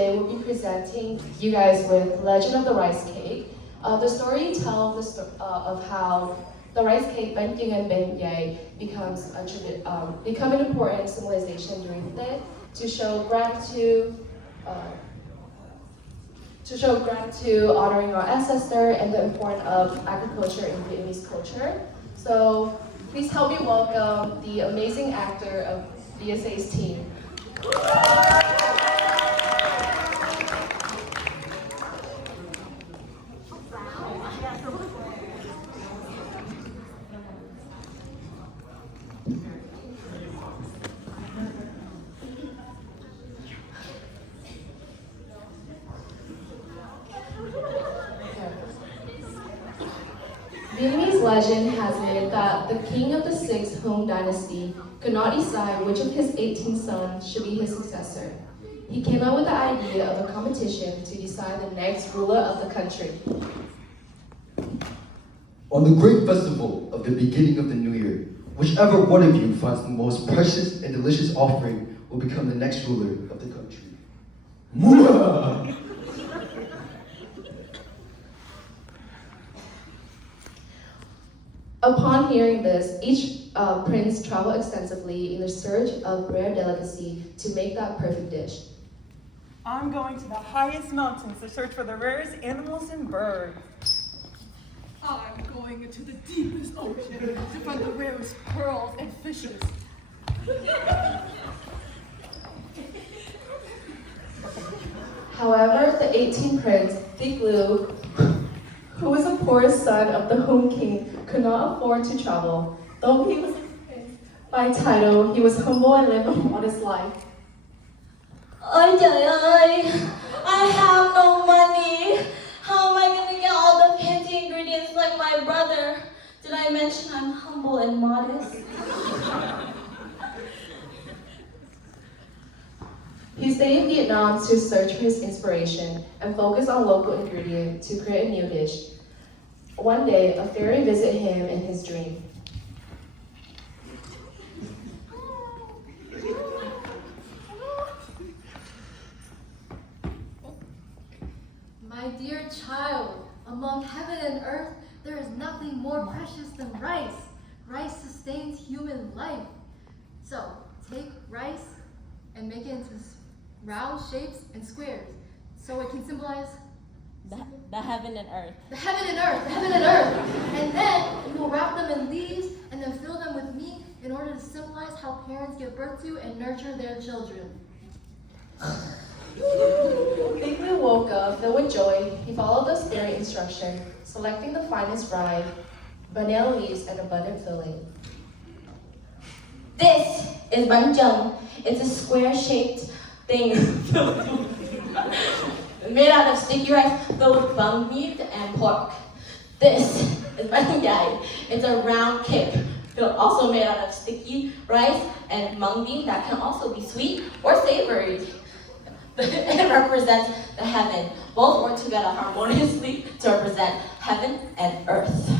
today we'll be presenting you guys with Legend of the Rice Cake. The story tells of how the rice cake Banh and Giay become an important symbolization during the day to show gratitude, honoring our ancestor, and the importance of agriculture in Vietnamese culture. So please help me welcome the amazing actor of VSA's team. Vietnamese legend has it that the king of the sixth Hung dynasty could not decide which of his 18 sons should be his successor. He came up with the idea of a competition to decide the next ruler of the country. On the great festival of the beginning of the new year, whichever one of you finds the most precious and delicious offering will become the next ruler of the country. Mwah! Upon hearing this, each prince traveled extensively in the search of rare delicacy to make that perfect dish. I'm going to the highest mountains to search for the rarest animals and birds. I'm going into the deepest ocean to find the rarest pearls and fishes. However, the 18th prince, Thick Lu, who was the poorest son of the Hung king, could not afford to travel. Though he was a prince by title, he was humble and lived a modest life. Ôi trời ơi, I have no money. How am I going to get all the fancy ingredients like my brother? Did I mention I'm humble and modest? He stayed in Vietnam to search for his inspiration and focus on local ingredients to create a new dish. One day, a fairy visited him in his dream. My dear child, among heaven and earth, there is nothing more precious than rice. Rice sustains human life. So, take rice and make it into round shapes and squares, so it can symbolize The heaven and earth. the heaven and earth, the heaven and earth. And then we will wrap them in leaves and then fill them with meat in order to symbolize how parents give birth to and nurture their children. Thick Lu woke up filled with joy. He followed the fairy instruction, selecting the finest rye, banana leaves, and abundant filling. This is Banh. It's a square-shaped thing made out of sticky rice filled with bung meat and pork. This is Banh. It's a round cake also made out of sticky rice and mung bean that can also be sweet or savory. It represents the heaven. Both work together harmoniously to represent heaven and earth.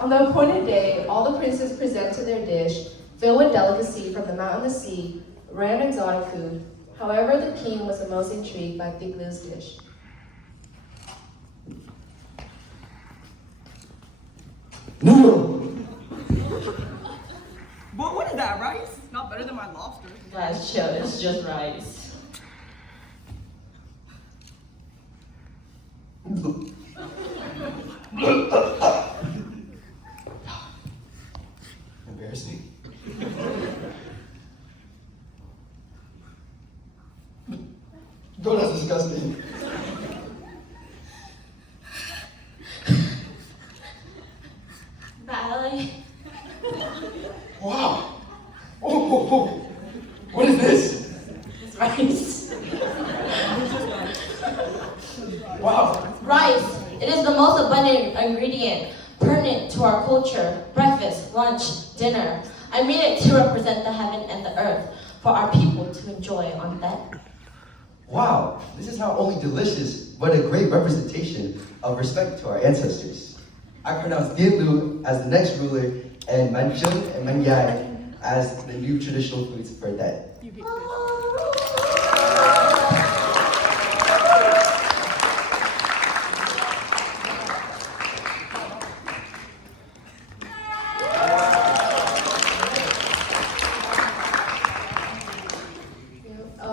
On the appointed day, all the princes presented their dish, filled with delicacy from the mountain to sea, rare and exotic food. However, the king was the most intrigued by Thick Lu's dish. No! But what is that, rice? Not better than my lobster. Guys, chill, it's just rice. Embarrassing. No, that's disgusting. Valerie. Wow! Oh. What is this? It's rice. Wow! Rice. It is the most abundant ingredient pertinent to our culture. Breakfast, lunch, dinner. I made it to represent the heaven and the earth for our people to enjoy on that. Wow! This is not only delicious, but a great representation of respect to our ancestors. I pronounce Thick Lu as the next ruler, and Banh and Giay as the new traditional foods for that. You hate fish.